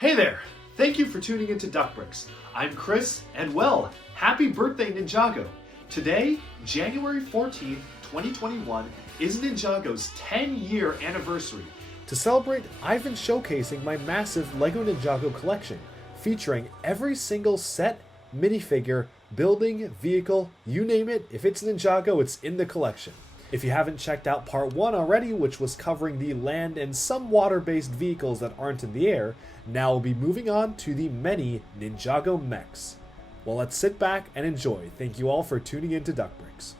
Hey there! Thank you for tuning into Duckbricks. I'm Chris, and well, happy birthday Ninjago! Today, January 14th, 2021, is Ninjago's 10-year anniversary. To celebrate, I've been showcasing my massive LEGO Ninjago collection, featuring every single set, minifigure, building, vehicle, you name it, if it's Ninjago, it's in the collection. If you haven't checked out part 1 already, which was covering the land and some water-based vehicles that aren't in the air, now we'll be moving on to the many Ninjago Mechs. Well, let's sit back and enjoy. Thank you all for tuning into Duckbricks.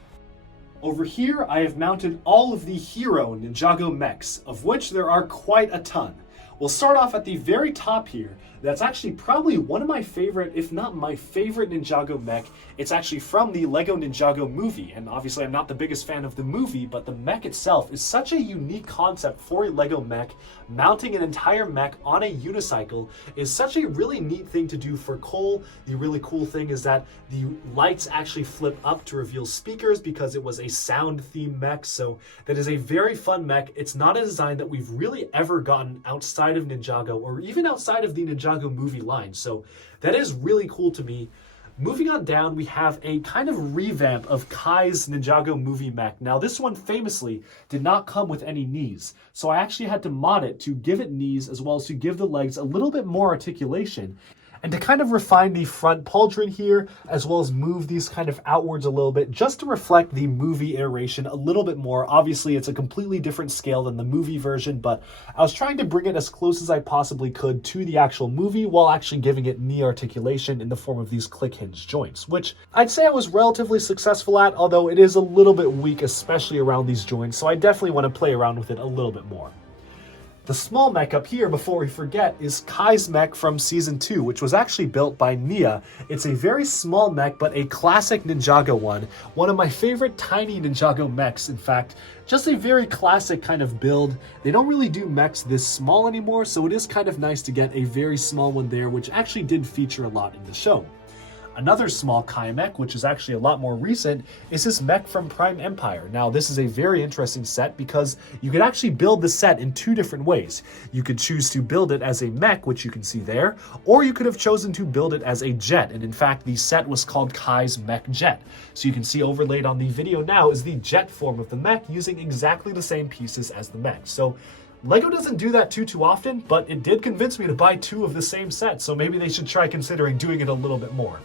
Over here, I have mounted all of the hero Ninjago Mechs, of which there are quite a ton. We'll start off at the very top here. That's actually probably one of my favorite, if not my favorite Ninjago mech. It's actually from the LEGO Ninjago movie, and obviously I'm not the biggest fan of the movie, but the mech itself is such a unique concept for a LEGO mech. Mounting an entire mech on a unicycle is such a really neat thing to do for Cole. The really cool thing is that the lights actually flip up to reveal speakers because it was a sound-themed mech, so that is a very fun mech. It's not a design that we've really ever gotten outside of Ninjago, or even outside of the Ninjago movie line, so that is really cool to me. Moving on down, we have a kind of revamp of Kai's Ninjago movie mech. Now this one famously did not come with any knees, so I actually had to mod it to give it knees as well as to give the legs a little bit more articulation, and to kind of refine the front pauldron here, as well as move these kind of outwards a little bit, just to reflect the movie iteration a little bit more. Obviously, it's a completely different scale than the movie version, but I was trying to bring it as close as I possibly could to the actual movie while actually giving it knee articulation in the form of these click hinge joints, which I'd say I was relatively successful at, although it is a little bit weak, especially around these joints, so I definitely want to play around with it a little bit more. The small mech up here, before we forget, is Kai's mech from Season 2, which was actually built by Nia. It's a very small mech, but a classic Ninjago one. One of my favorite tiny Ninjago mechs, in fact. Just a very classic kind of build. They don't really do mechs this small anymore, so it is kind of nice to get a very small one there, which actually did feature a lot in the show. Another small Kai mech, which is actually a lot more recent, is this mech from Prime Empire. Now, this is a very interesting set because you could actually build the set in two different ways. You could choose to build it as a mech, which you can see there, or you could have chosen to build it as a jet. And in fact, the set was called Kai's Mech Jet. So you can see overlaid on the video now is the jet form of the mech using exactly the same pieces as the mech. So LEGO doesn't do that too often, but it did convince me to buy two of the same set, so maybe they should try considering doing it a little bit more.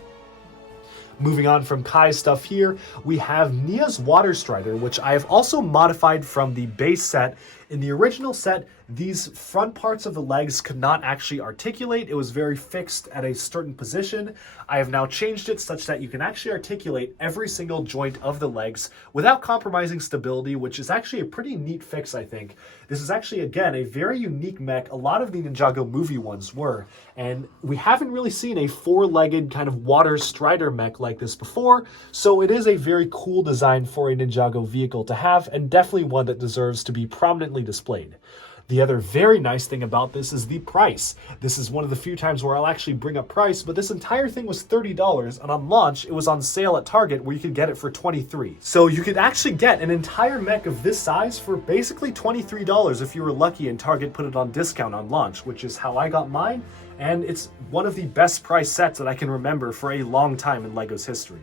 Moving on from Kai's stuff here, we have Nia's Water Strider, which I have also modified from the base set. In the original set, these front parts of the legs could not actually articulate. It was very fixed at a certain position. I have now changed it such that you can actually articulate every single joint of the legs without compromising stability, which is actually a pretty neat fix, I think. This is actually, again, a very unique mech. A lot of the Ninjago movie ones were, and we haven't really seen a four-legged kind of water strider mech like this before, so it is a very cool design for a Ninjago vehicle to have, and definitely one that deserves to be prominently displayed. The other very nice thing about this is the price. This is one of the few times where I'll actually bring up price, but this entire thing was $30, and on launch, it was on sale at Target where you could get it for $23. So you could actually get an entire mech of this size for basically $23 if you were lucky and Target put it on discount on launch, which is how I got mine, and it's one of the best price sets that I can remember for a long time in LEGO's history.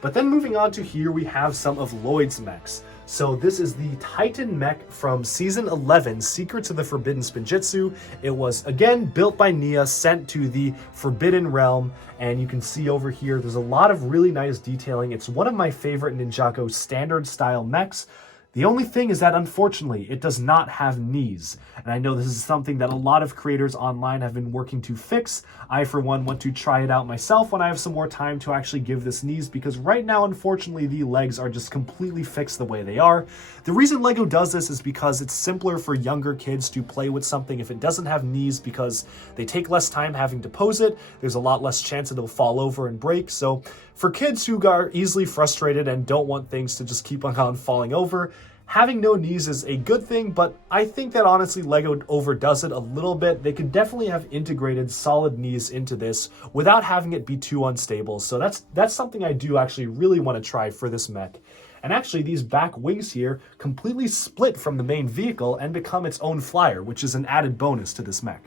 But then moving on to here, we have some of Lloyd's mechs. So this is the Titan mech from Season 11, Secrets of the Forbidden Spinjitzu. It was, again, built by Nia, sent to the Forbidden Realm, and you can see over here, there's a lot of really nice detailing. It's one of my favorite Ninjago standard style mechs. The only thing is that, unfortunately, it does not have knees. And I know this is something that a lot of creators online have been working to fix. I, for one, want to try it out myself when I have some more time to actually give this knees, because right now, unfortunately, the legs are just completely fixed the way they are. The reason LEGO does this is because it's simpler for younger kids to play with something if it doesn't have knees, because they take less time having to pose it. There's a lot less chance it'll fall over and break. So for kids who are easily frustrated and don't want things to just keep on falling over, having no knees is a good thing, but I think that honestly LEGO overdoes it a little bit. They could definitely have integrated solid knees into this without having it be too unstable. So that's something I do actually really want to try for this mech. And actually these back wings here completely split from the main vehicle and become its own flyer, which is an added bonus to this mech.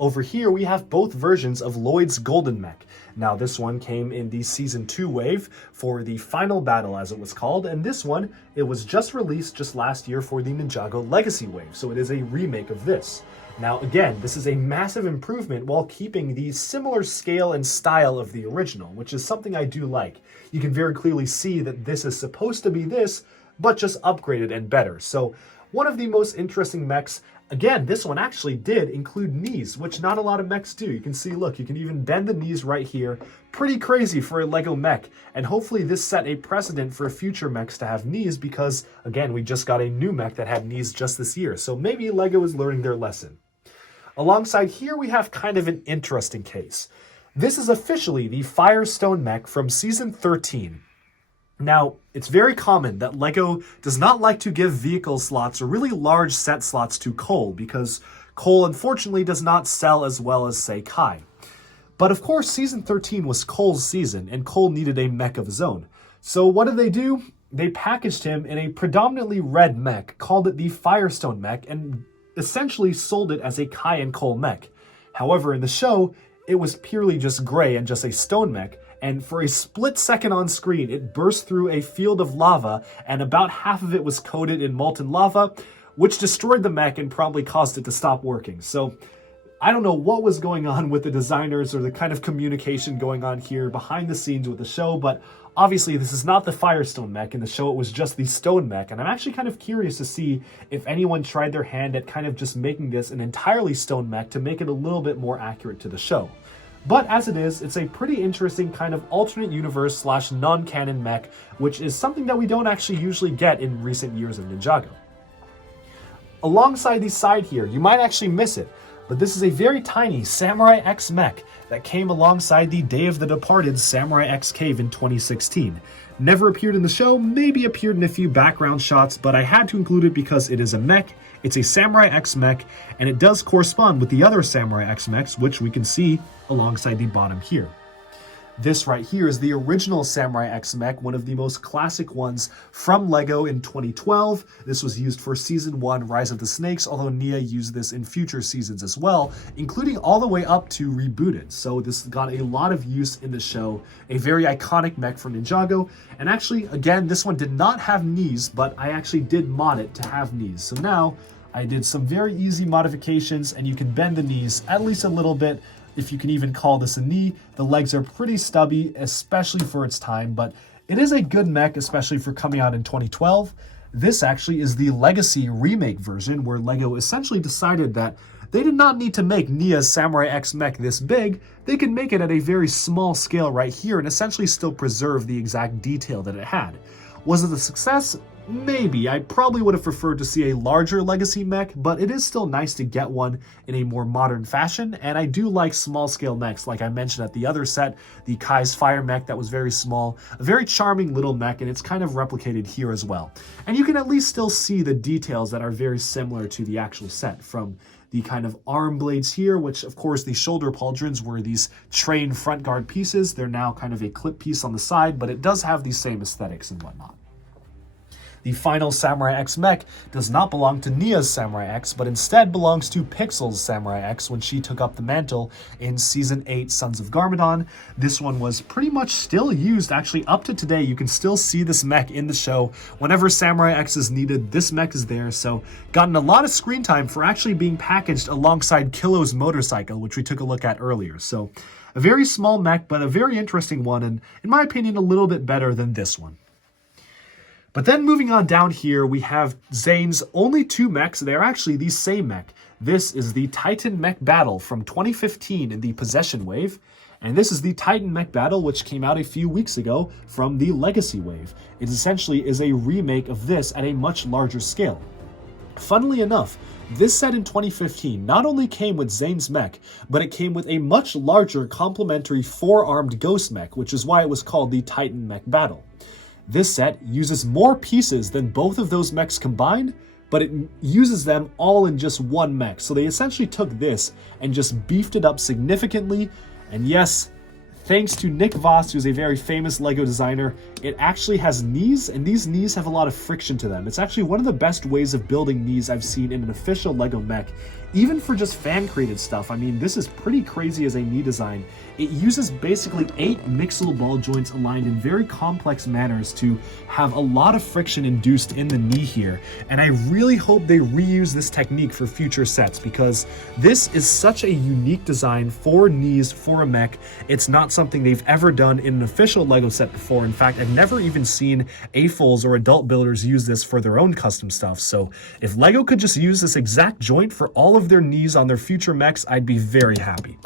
Over here, we have both versions of Lloyd's Golden Mech. Now, this one came in the Season 2 wave for the final battle, as it was called, and this one, it was just released just last year for the Ninjago Legacy wave, so it is a remake of this. Now, again, this is a massive improvement while keeping the similar scale and style of the original, which is something I do like. You can very clearly see that this is supposed to be this, but just upgraded and better. So, one of the most interesting mechs. Again, this one actually did include knees, which not a lot of mechs do. You can see, look, you can even bend the knees right here. Pretty crazy for a LEGO mech. And hopefully this set a precedent for future mechs to have knees because, again, we just got a new mech that had knees just this year. So maybe LEGO is learning their lesson. Alongside here, we have kind of an interesting case. This is officially the Firestone mech from Season 13. Now, it's very common that LEGO does not like to give vehicle slots or really large set slots to Cole because Cole unfortunately does not sell as well as, say, Kai. But of course, Season 13 was Cole's season and Cole needed a mech of his own. So what did they do? They packaged him in a predominantly red mech, called it the Firestone mech, and essentially sold it as a Kai and Cole mech. However, in the show, it was purely just gray and just a stone mech. And for a split second on screen, it burst through a field of lava, and about half of it was coated in molten lava, which destroyed the mech and probably caused it to stop working. So, I don't know what was going on with the designers or the kind of communication going on here behind the scenes with the show, but obviously this is not the Firestone mech. In the show, it was just the stone mech, and I'm actually kind of curious to see if anyone tried their hand at kind of just making this an entirely stone mech to make it a little bit more accurate to the show. But as it is, it's a pretty interesting kind of alternate universe / non-canon mech, which is something that we don't actually usually get in recent years of Ninjago. Alongside the side here, you might actually miss it, but this is a very tiny Samurai X mech that came alongside the Day of the Departed Samurai X cave in 2016. Never appeared in the show, maybe appeared in a few background shots, but I had to include it because it is a mech, it's a Samurai X mech, and it does correspond with the other Samurai X mechs, which we can see alongside the bottom here. This right here is the original Samurai X mech, one of the most classic ones from LEGO in 2012. This was used for Season 1, Rise of the Snakes, although Nia used this in future seasons as well, including all the way up to Rebooted. So this got a lot of use in the show, a very iconic mech from Ninjago. And actually, again, this one did not have knees, but I actually did mod it to have knees. So now I did some very easy modifications, and you can bend the knees at least a little bit, if you can even call this a knee. The legs are pretty stubby, especially for its time, but it is a good mech, especially for coming out in 2012. This actually is the Legacy remake version, where LEGO essentially decided that they did not need to make Nia's Samurai X mech this big. They could make it at a very small scale right here and essentially still preserve the exact detail that it had. Was it a success? Maybe. I probably would have preferred to see a larger Legacy mech, but it is still nice to get one in a more modern fashion, and I do like small-scale mechs, like I mentioned at the other set, the Kai's Fire mech that was very small, a very charming little mech, and it's kind of replicated here as well. And you can at least still see the details that are very similar to the actual set, from the kind of arm blades here, which of course the shoulder pauldrons were these train front guard pieces. They're now kind of a clip piece on the side, but it does have the same aesthetics and whatnot. The final Samurai X mech does not belong to Nia's Samurai X, but instead belongs to Pixel's Samurai X when she took up the mantle in Season 8, Sons of Garmadon. This one was pretty much still used, actually up to today. You can still see this mech in the show. Whenever Samurai X is needed, this mech is there, so gotten a lot of screen time for actually being packaged alongside Killo's motorcycle, which we took a look at earlier. So a very small mech, but a very interesting one, and in my opinion, a little bit better than this one. But then moving on down here, we have Zane's only two mechs. They're actually the same mech. This is the Titan Mech Battle from 2015 in the Possession Wave. And this is the Titan Mech Battle, which came out a few weeks ago from the Legacy Wave. It essentially is a remake of this at a much larger scale. Funnily enough, this set in 2015 not only came with Zane's mech, but it came with a much larger complementary four-armed ghost mech, which is why it was called the Titan Mech Battle. This set uses more pieces than both of those mechs combined, but it uses them all in just one mech. So they essentially took this and just beefed it up significantly. And yes, Thanks to Nick Voss, who's a very famous LEGO designer, it actually has knees, and these knees have a lot of friction to them. It's actually one of the best ways of building knees I've seen in an official LEGO mech, even for just fan-created stuff. I mean, this is pretty crazy as a knee design. It uses basically 8 mixable ball joints aligned in very complex manners to have a lot of friction induced in the knee here, and I really hope they reuse this technique for future sets, because this is such a unique design for knees for a mech. It's not something they've ever done in an official LEGO set before. In fact, I've never even seen AFOLs or adult builders use this for their own custom stuff. So if LEGO could just use this exact joint for all of their knees on their future mechs, I'd be very happy.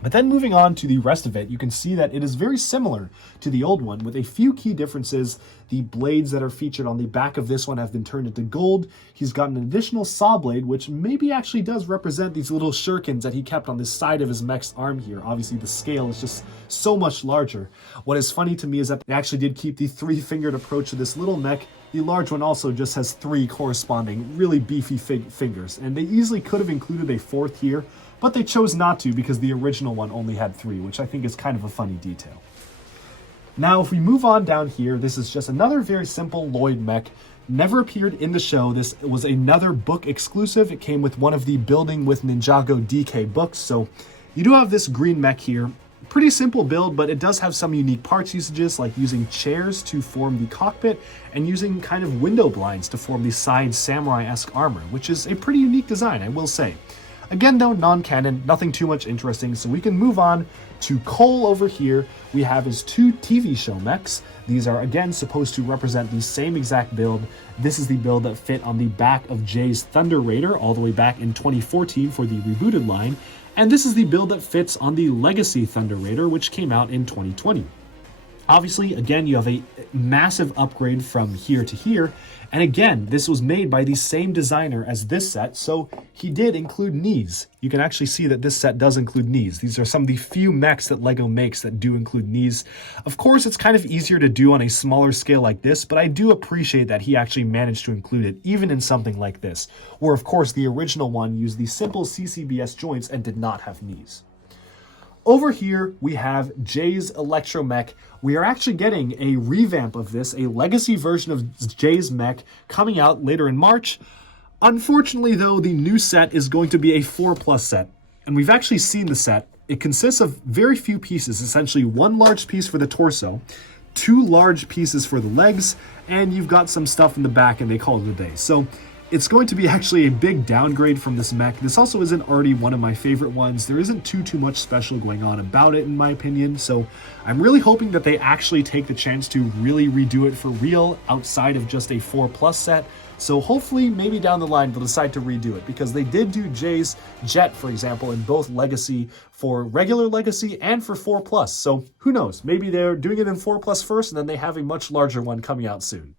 But then moving on to the rest of it, you can see that it is very similar to the old one with a few key differences. The blades that are featured on the back of this one have been turned into gold. He's got an additional saw blade, which maybe actually does represent these little shurikens that he kept on the side of his mech's arm here. Obviously, the scale is just so much larger. What is funny to me is that they actually did keep the 3-fingered approach to this little mech. The large one also just has 3 corresponding really beefy fingers, and they easily could have included a 4th here, but they chose not to because the original one only had 3, which I think is kind of a funny detail. Now, if we move on down here, this is just another very simple Lloyd mech. Never appeared in the show. This was another book exclusive. It came with one of the Building with Ninjago DK books, so you do have this green mech here. Pretty simple build, but it does have some unique parts usages, like using chairs to form the cockpit and using kind of window blinds to form the side samurai-esque armor, which is a pretty unique design, I will say. Again, though, non-canon, nothing too much interesting, so we can move on to Cole over here. We have his 2 TV show mechs. These are, again, supposed to represent the same exact build. This is the build that fit on the back of Jay's Thunder Raider all the way back in 2014 for the rebooted line. And this is the build that fits on the Legacy Thunder Raider, which came out in 2020. Obviously, again, you have a massive upgrade from here to here. And again, this was made by the same designer as this set, so he did include knees. You can actually see that this set does include knees. These are some of the few mechs that LEGO makes that do include knees. Of course, it's kind of easier to do on a smaller scale like this, but I do appreciate that he actually managed to include it, even in something like this, where of course the original one used the simple CCBS joints and did not have knees. Over here, we have Jay's Electro Mech. We are actually getting a revamp of this, a legacy version of Jay's mech coming out later in March. Unfortunately, though, the new set is going to be a 4+ set, and we've actually seen the set. It consists of very few pieces, essentially 1 large piece for the torso, 2 large pieces for the legs, and you've got some stuff in the back, and they call it a day. So it's going to be actually a big downgrade from this mech. This also isn't already one of my favorite ones. There isn't too much special going on about it, in my opinion, so I'm really hoping that they actually take the chance to really redo it for real outside of just a 4+ set. So hopefully, maybe down the line, they'll decide to redo it, because they did do Jay's Jet, for example, in both Legacy for regular Legacy and for 4+. So who knows? Maybe they're doing it in 4+ first, and then they have a much larger one coming out soon.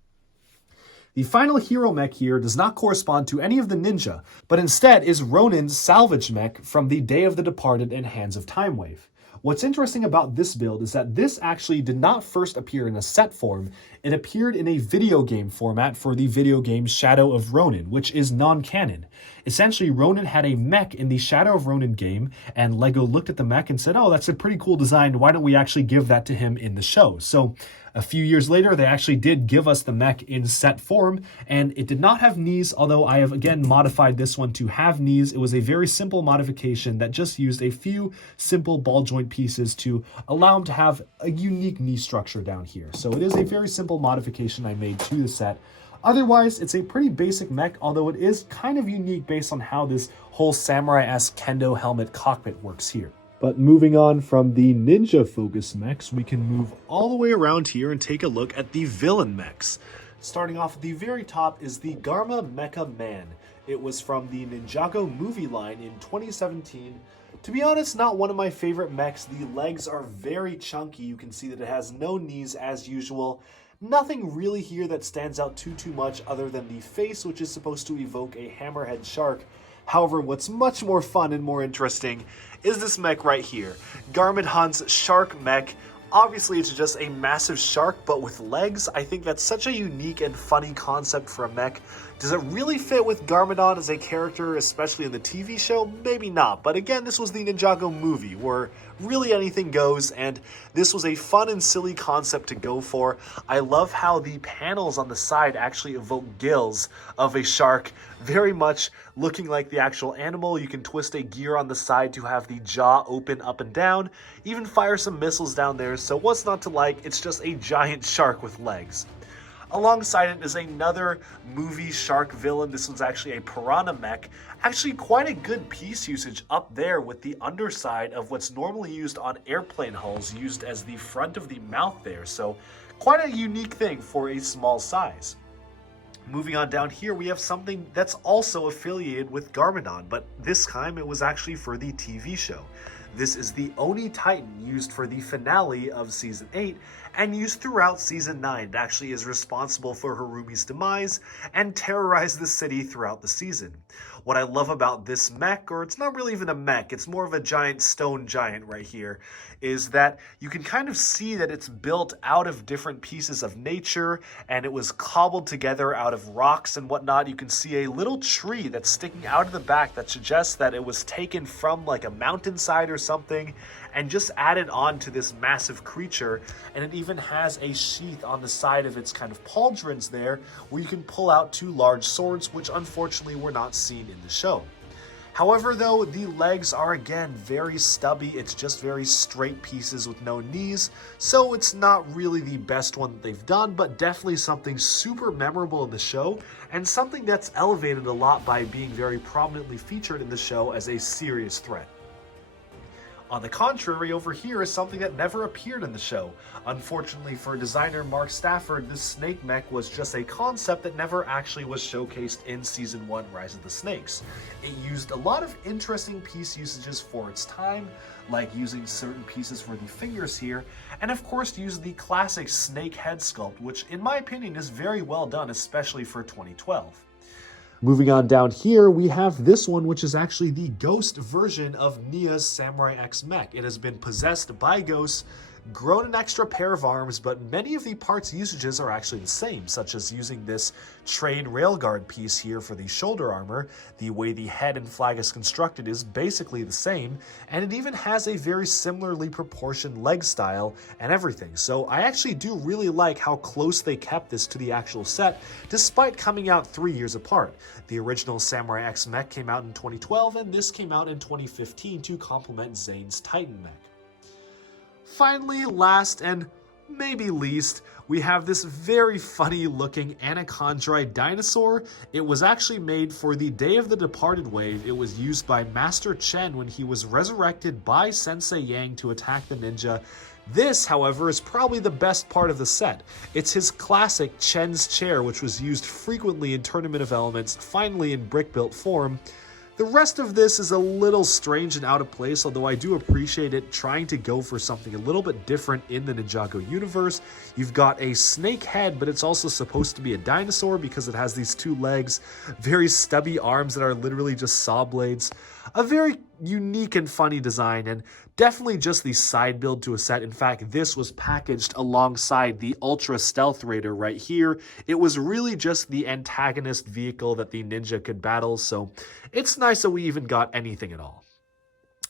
The final hero mech here does not correspond to any of the ninja, but instead is Ronin's salvage mech from the Day of the Departed and Hands of Time Wave. What's interesting about this build is that this actually did not first appear in a set form. It appeared in a video game format for the video game Shadow of Ronin, which is non-canon. Essentially, Ronin had a mech in the Shadow of Ronin game, and LEGO looked at the mech and said, oh, that's a pretty cool design, why don't we actually give that to him in the show? So a few years later, they actually did give us the mech in set form, and it did not have knees, although I have again modified this one to have knees. It was a very simple modification that just used a few simple ball joint pieces to allow him to have a unique knee structure down here. So it is a very simple modification I made to the set. Otherwise, it's a pretty basic mech, although it is kind of unique based on how this whole samurai-esque kendo helmet cockpit works here. But moving on from the ninja focus mechs, we can move all the way around here and take a look at the villain mechs. Starting off at the very top is the Garma Mecha Man. It was from the Ninjago movie line in 2017. To be honest, not one of my favorite mechs. The legs are very chunky. You can see that it has no knees as usual. Nothing really here that stands out too much other than the face, which is supposed to evoke a hammerhead shark. However, what's much more fun and more interesting is this mech right here, Garmin Hunt's Shark Mech. Obviously, it's just a massive shark, but with legs. I think that's such a unique and funny concept for a mech. Does it really fit with Garmadon as a character, especially in the TV show? Maybe not, but again, this was the Ninjago movie, where really anything goes, and this was a fun and silly concept to go for. I love how the panels on the side actually evoke gills of a shark, very much looking like the actual animal. You can twist a gear on the side to have the jaw open up and down, even fire some missiles down there, so what's not to like? It's just a giant shark with legs. Alongside it is another movie shark villain. This one's actually a piranha mech. Actually quite a good piece usage up there with the underside of what's normally used on airplane hulls, used as the front of the mouth there. So quite a unique thing for a small size. Moving on down here, we have something that's also affiliated with Garmadon, but this time it was actually for the TV show. This is the Oni Titan, used for the finale of Season 8 and used throughout Season 9. It actually is responsible for Harumi's demise and terrorized the city throughout the season. What I love about this mech, or it's not really even a mech, it's more of a giant stone giant right here, is that you can kind of see that it's built out of different pieces of nature, and it was cobbled together out of rocks and whatnot. You can see a little tree that's sticking out of the back that suggests that it was taken from like a mountainside or something and just added on to this massive creature. And it even has a sheath on the side of its kind of pauldrons there where you can pull out two large swords, which unfortunately were not seen in the show. However, though, the legs are again very stubby. It's just very straight pieces with no knees, so it's not really the best one that they've done, but definitely something super memorable in the show and something that's elevated a lot by being very prominently featured in the show as a serious threat. On the contrary, over here is something that never appeared in the show. Unfortunately for designer Mark Stafford, this snake mech was just a concept that never actually was showcased in Season 1 Rise of the Snakes. It used a lot of interesting piece usages for its time, like using certain pieces for the fingers here, and of course used the classic snake head sculpt, which in my opinion is very well done, especially for 2012. Moving on down here, we have this one, which is actually the Ghost version of Nia's Samurai X mech. It has been possessed by ghosts, grown an extra pair of arms, but many of the parts usages are actually the same, such as using this train railguard piece here for the shoulder armor. The way the head and flag is constructed is basically the same, and it even has a very similarly proportioned leg style and everything. So I actually do really like how close they kept this to the actual set, despite coming out 3 years apart. The original Samurai X mech came out in 2012, and this came out in 2015 to complement Zane's Titan mech. Finally, last and maybe least, we have this very funny looking Anachondrite dinosaur. It was actually made for the Day of the Departed wave. It was used by Master Chen when he was resurrected by Sensei Yang to attack the ninja. This, however, is probably the best part of the set. It's his classic Chen's chair, which was used frequently in Tournament of Elements, finally in brick-built form. The rest of this is a little strange and out of place, although I do appreciate it trying to go for something a little bit different in the Ninjago universe. You've got a snake head, but it's also supposed to be a dinosaur because it has these two legs, very stubby arms that are literally just saw blades. A very unique and funny design, and definitely just the side build to a set. In fact, this was packaged alongside the Ultra Stealth Raider right here. It was really just the antagonist vehicle that the ninja could battle, so it's nice that we even got anything at all.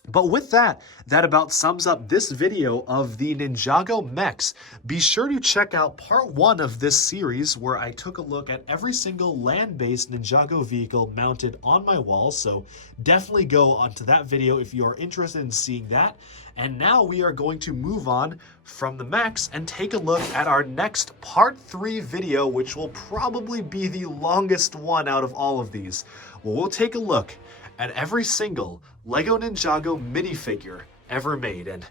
But with that, that about sums up this video of the Ninjago Mechs. Be sure to check out part 1 of this series where I took a look at every single land-based Ninjago vehicle mounted on my wall, so definitely go onto that video if you are interested in seeing that. And now we are going to move on from the mechs and take a look at our next part 3 video, which will probably be the longest one out of all of these. Well, we'll take a look at every single LEGO Ninjago minifigure ever made. And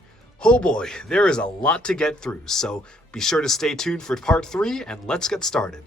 oh boy, there is a lot to get through. So be sure to stay tuned for part 3 and let's get started.